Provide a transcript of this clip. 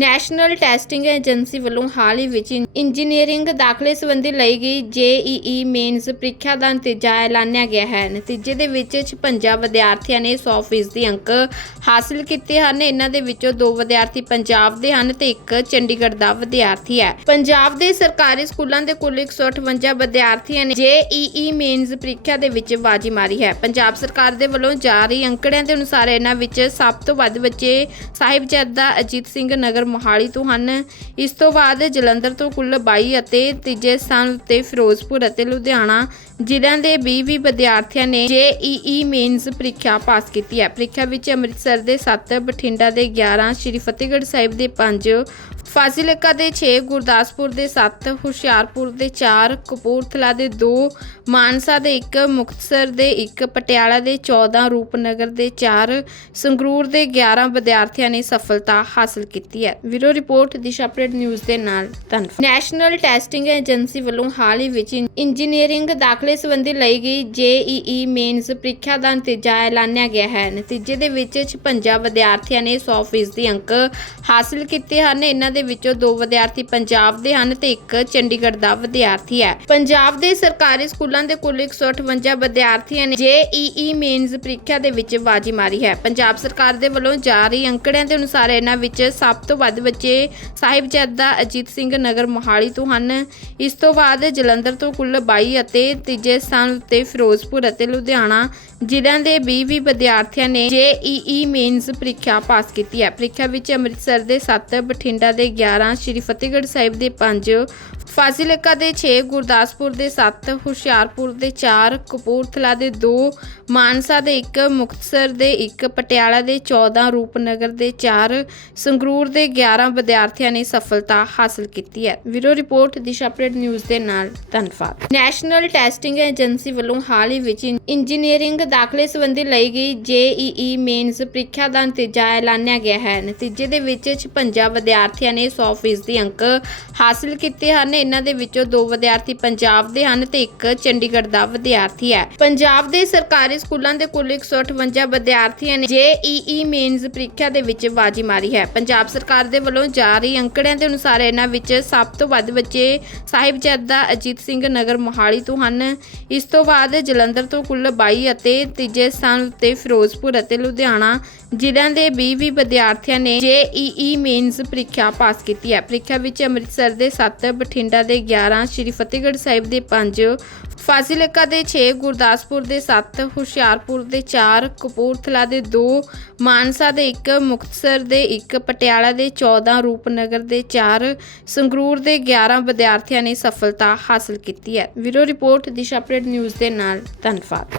National testing agency ਵੱਲੋਂ ਹਾਲ ਹੀ ਵਿੱਚ engineering ਦਾਖਲੇ ਸੰਬੰਧੀ ਲਈ ਗਈ ਜੇਈਈ ਮੇਨਸ ਪ੍ਰੀਖਿਆ ਦਾ ਨਤੀਜਾ ਐਲਾਨਿਆ ਗਿਆ ਹੈ। ਨਤੀਜੇ ਦੇ ਵਿੱਚ 56 ਵਿਦਿਆਰਥੀਆਂ ਨੇ 100% ਦੀ ਅੰਕ ਹਾਸਲ ਕੀਤੇ ਹਨ। ਇਹਨਾਂ ਦੇ ਵਿੱਚੋਂ ਦੋ ਵਿਦਿਆਰਥੀ ਪੰਜਾਬ ਦੇ ਹਨ ਤੇ ਇੱਕ ਚੰਡੀਗੜ੍ਹ ਦਾ ਵਿਦਿਆਰਥੀ ਹੈ। ਪੰਜਾਬ ਦੇ ਸਰਕਾਰੀ ਸਕੂਲਾਂ ਦੇ ਕੁੱਲ 158 ਵਿਦਿਆਰਥੀਆਂ ਨੇ ਜੇਈਈ ਮੇਨਸ ਪ੍ਰੀਖਿਆ ਦੇ ਵਿੱਚ ਬਾਜੀ ਮਾਰੀ ਹੈ। ਪੰਜਾਬ ਸਰਕਾਰ ਦੇ ਵੱਲੋਂ ਜਾਰੀ ਅੰਕੜਿਆਂ ਦੇ ਅਨੁਸਾਰ ਇਹਨਾਂ ਵਿੱਚ ਸਭ ਤੋਂ ਵੱਧ ਬੱਚੇ ਸਾਹਿਬਜ਼ਾਦਾ ਅਜੀਤ ਸਿੰਘ ਨਗਰ ਮੋਹਾਲੀ ਤੋਂ ਹਨ। ਇਸ ਤੋਂ ਬਾਅਦ ਜਲੰਧਰ ਤੋਂ ਕੁੱਲ 22 ਅਤੇ ਤੀਜੇ ਸਥਾਨ ਉੱਤੇ ਫਿਰੋਜ਼ਪੁਰ ਅਤੇ ਲੁਧਿਆਣਾ ਜ਼ਿਲ੍ਹਿਆਂ ਦੇ 20 ਵਿਦਿਆਰਥੀਆਂ ਨੇ ਜੇਈਈ ਮੇਨਸ ਪ੍ਰੀਖਿਆ ਪਾਸ ਕੀਤੀ ਹੈ। ਪ੍ਰੀਖਿਆ ਵਿੱਚ ਅੰਮ੍ਰਿਤਸਰ ਦੇ 7 ਬਠਿੰਡਾ ਦੇ 11 ਸ਼੍ਰੀ ਫਤਿਹਗੜ੍ਹ ਸਾਹਿਬ ਦੇ 5 ਫਾਜ਼ਿਲਕਾ ਦੇ 6 ਗੁਰਦਾਸਪੁਰ ਦੇ 7 ਹੁਸ਼ਿਆਰਪੁਰ ਦੇ 4 ਕਪੂਰਥਲਾ ਦੇ 2 ਮਾਨਸਾ ਦੇ 1 ਮੁਕਤਸਰ ਦੇ 1 ਪਟਿਆਲਾ ਦੇ 14 ਰੂਪਨਗਰ ਦੇ 4 ਸੰਗਰੂਰ ਦੇ 11 ਵਿਦਿਆਰਥੀਆਂ ਨੇ ਸਫਲਤਾ ਹਾਸਲ ਕੀਤੀ ਹੈ। ਵੀਰੋ ਰਿਪੋਰਟ ਦਿਸ਼ਾ ਅਪਡੇਟ ਨਿਊਜ਼ ਦੇ ਨਾਲ ਧੰਨਵਾਦ। ਨੈਸ਼ਨਲ ਟੈਸਟਿੰਗ ਏਜੰਸੀ ਵੱਲੋਂ ਹਾਲ ਹੀ ਵਿੱਚ ਇੰਜੀਨੀਅਰਿੰਗ ਦਾਖਲੇ ਸੰਬੰਧੀ ਲਈ ਗਈ ਜੇਈਈ ਮੇਨਸ ਪ੍ਰੀਖਿਆ ਦਾ ਨਤੀਜਾ ਐਲਾਨਿਆ ਗਿਆ ਹੈ। ਨਤੀਜੇ ਦੇ ਵਿੱਚ 56 ਵਿਦਿਆਰਥੀਆਂ ਨੇ 100% ਦੀ ਅੰਕ ਹਾਸਲ ਕੀਤੇ ਹਨ। ਇਹਨਾਂ ਦੇ ਵਿੱਚੋਂ ਦੋ ਵਿਦਿਆਰਥੀ ਪੰਜਾਬ ਦੇ ਹਨ ਤੇ ਇੱਕ ਚੰਡੀਗੜ੍ਹ ਦਾ ਵਿਦਿਆਰਥੀ ਹੈ। ਪੰਜਾਬ ਦੇ ਸਰਕਾਰੀ ਸਕੂਲਾਂ ਦੇ ਕੁੱਲ 158 ਵਿਦਿਆਰਥੀਆਂ ਨੇ ਜੇਈਈ ਮੇਨਸ ਪ੍ਰੀਖਿਆ ਦੇ ਵਿੱਚ ਬਾਜੀ ਮਾਰੀ ਹੈ। ਪੰਜਾਬ ਸਰਕਾਰ ਦੇ ਵੱਲੋਂ ਜਾਰੀ ਅੰਕੜਿਆਂ ਦੇ ਅਨੁਸਾਰ ਇਹਨਾਂ ਵਿੱਚ ਸਭ ਤੋਂ ਵੱਧ ਬੱਚੇ ਸਾਹਿਬਜ਼ਾਦਾ ਅਜੀਤ ਸਿੰਘ ਨਗਰ ਮੋਹਾਲੀ ਤੋਂ ਹਨ। ਇਸ ਤੋਂ ਬਾਅਦ ਜਲੰਧਰ ਤੋਂ ਕੁੱਲ 22 ਅਤੇ ਤੀਜੇ ਸਥਾਨ ਉੱਤੇ ਫਿਰੋਜ਼ਪੁਰ ਅਤੇ ਲੁਧਿਆਣਾ ਜ਼ਿਲ੍ਹਿਆਂ ਦੇ 20 ਵਿਦਿਆਰਥੀਆਂ ਨੇ ਜੇਈਈ ਮੇਨਸ ਪ੍ਰੀਖਿਆ ਪਾਸ ਕੀਤੀ ਹੈ। ਪ੍ਰੀਖਿਆ ਵਿੱਚ ਅੰਮ੍ਰਿਤਸਰ ਦੇ 7 ਬਠਿੰਡਾ ਦੇ 11 ਸ਼੍ਰੀ ਫਤਿਹਗੜ੍ਹ ਸਾਹਿਬ ਦੇ 5 ਫਾਜ਼ਿਲਕਾ ਦੇ 6 ਗੁਰਦਾਸਪੁਰ ਦੇ 7 ਹੁਸ਼ਿਆਰਪੁਰ ਦੇ 4 ਕਪੂਰਥਲਾ ਦੇ 2 ਮਾਨਸਾ ਦੇ 1 ਮੁਕਤਸਰ ਦੇ 1 ਪਟਿਆਲਾ ਦੇ 14 ਰੂਪਨਗਰ ਦੇ 4 ਸੰਗਰੂਰ ਦੇ 11 ਵਿਦਿਆਰਥੀਆਂ ਨੇ ਸਫਲਤਾ ਹਾਸਲ ਕੀਤੀ ਹੈ। ਵੀਰੋ ਰਿਪੋਰਟ, ਦਿਸ਼ਾ ਅਪਡੇਟ ਨਿਊਜ਼ ਦੇ ਨਾਲ ਧੰਨਵਾਦ। ਨੈਸ਼ਨਲ ਟੈਸਟਿੰਗ ਏਜੰਸੀ ਵੱਲੋਂ ਹਾਲ ਹੀ ਵਿੱਚ ਇੰਜੀਨੀਅਰਿੰਗ ਦਾਖਲੇ ਸੰਬੰਧੀ ਲਈ ਗਈ ਜੇਈਈ ਮੇਨਸ ਪ੍ਰੀਖਿਆ ਦਾ ਨਤੀਜਾ ਐਲਾਨਿਆ ਗਿਆ ਹੈ। ਨਤੀਜੇ ਦੇ ਵਿੱਚ 56 ਵਿਦਿਆਰਥੀਆਂ ਨੇ 100% ਅੰਕ ਹਾਸਲ ਕੀਤੇ ਹਨ। ਇਹਨਾਂ ਦੇ ਵਿੱਚੋਂ ਦੋ ਵਿਦਿਆਰਥੀ ਪੰਜਾਬ ਦੇ ਹਨ ਤੇ ਇੱਕ ਚੰਡੀਗੜ੍ਹ ਦਾ ਵਿਦਿਆਰਥੀ ਹੈ। ਪੰਜਾਬ ਦੇ ਸਰਕਾਰੀ ਸਕੂਲਾਂ ਦੇ ਕੁੱਲ 158 ਵਿਦਿਆਰਥੀਆਂ ਨੇ ਜੇਈਈ ਮੇਨਸ ਪ੍ਰੀਖਿਆ ਦੇ ਵਿੱਚ ਬਾਜੀ ਮਾਰੀ ਹੈ। ਪੰਜਾਬ ਸਰਕਾਰ ਦੇ ਵੱਲੋਂ ਜਾਰੀ ਅੰਕੜਿਆਂ ਦੇ ਅਨੁਸਾਰ ਇਹਨਾਂ ਵਿੱਚ ਸਭ ਤੋਂ ਵੱਧ ਬੱਚੇ ਸਾਹਿਬਜ਼ਾਦਾ ਅਜੀਤ ਸਿੰਘ ਨਗਰ ਮੋਹਾਲੀ ਤੋਂ ਹਨ। ਇਸ ਤੋਂ ਬਾਅਦ ਜਲੰਧਰ ਤੋਂ ਕੁੱਲ 22 ਅਤੇ ਤੀਜੇ ਸਥਾਨ ਉੱਤੇ ਫਿਰੋਜ਼ਪੁਰ ਅਤੇ ਲੁਧਿਆਣਾ ਜ਼ਿਲ੍ਹਿਆਂ ਦੇ 20 ਵਿਦਿਆਰਥੀਆਂ ਨੇ ਜੇਈਈ ਮੇਨਜ਼ ਪ੍ਰੀਖਿਆ ਪਾਸ ਕੀਤੀ ਹੈ। ਪ੍ਰੀਖਿਆ ਵਿੱਚ ਅੰਮ੍ਰਿਤਸਰ ਦੇ 7 ਬਠਿੰਡਾ ਦੇ 11 ਸ਼੍ਰੀ ਫਤਿਹਗੜ੍ਹ ਸਾਹਿਬ ਦੇ 5 ਫਾਜ਼ਿਲਕਾ ਦੇ 6 ਗੁਰਦਾਸਪੁਰ ਦੇ 7 ਹੁਸ਼ਿਆਰਪੁਰ ਦੇ 4 ਕਪੂਰਥਲਾ ਦੇ 2 ਮਾਨਸਾ ਦੇ 1 ਮੁਕਤਸਰ ਦੇ 1 ਪਟਿਆਲਾ ਦੇ 14 ਰੂਪਨਗਰ ਦੇ 4 ਸੰਗਰੂਰ ਦੇ 11 ਵਿਦਿਆਰਥੀਆਂ ਨੇ ਸਫਲਤਾ ਹਾਸਲ ਕੀਤੀ ਹੈ। ਵੀਰੋ ਰਿਪੋਰਟ, ਦਿਸ਼ਾ ਅਪਡੇਟ ਨਿਊਜ਼ ਦੇ ਨਾਲ। ਧੰਨਵਾਦ।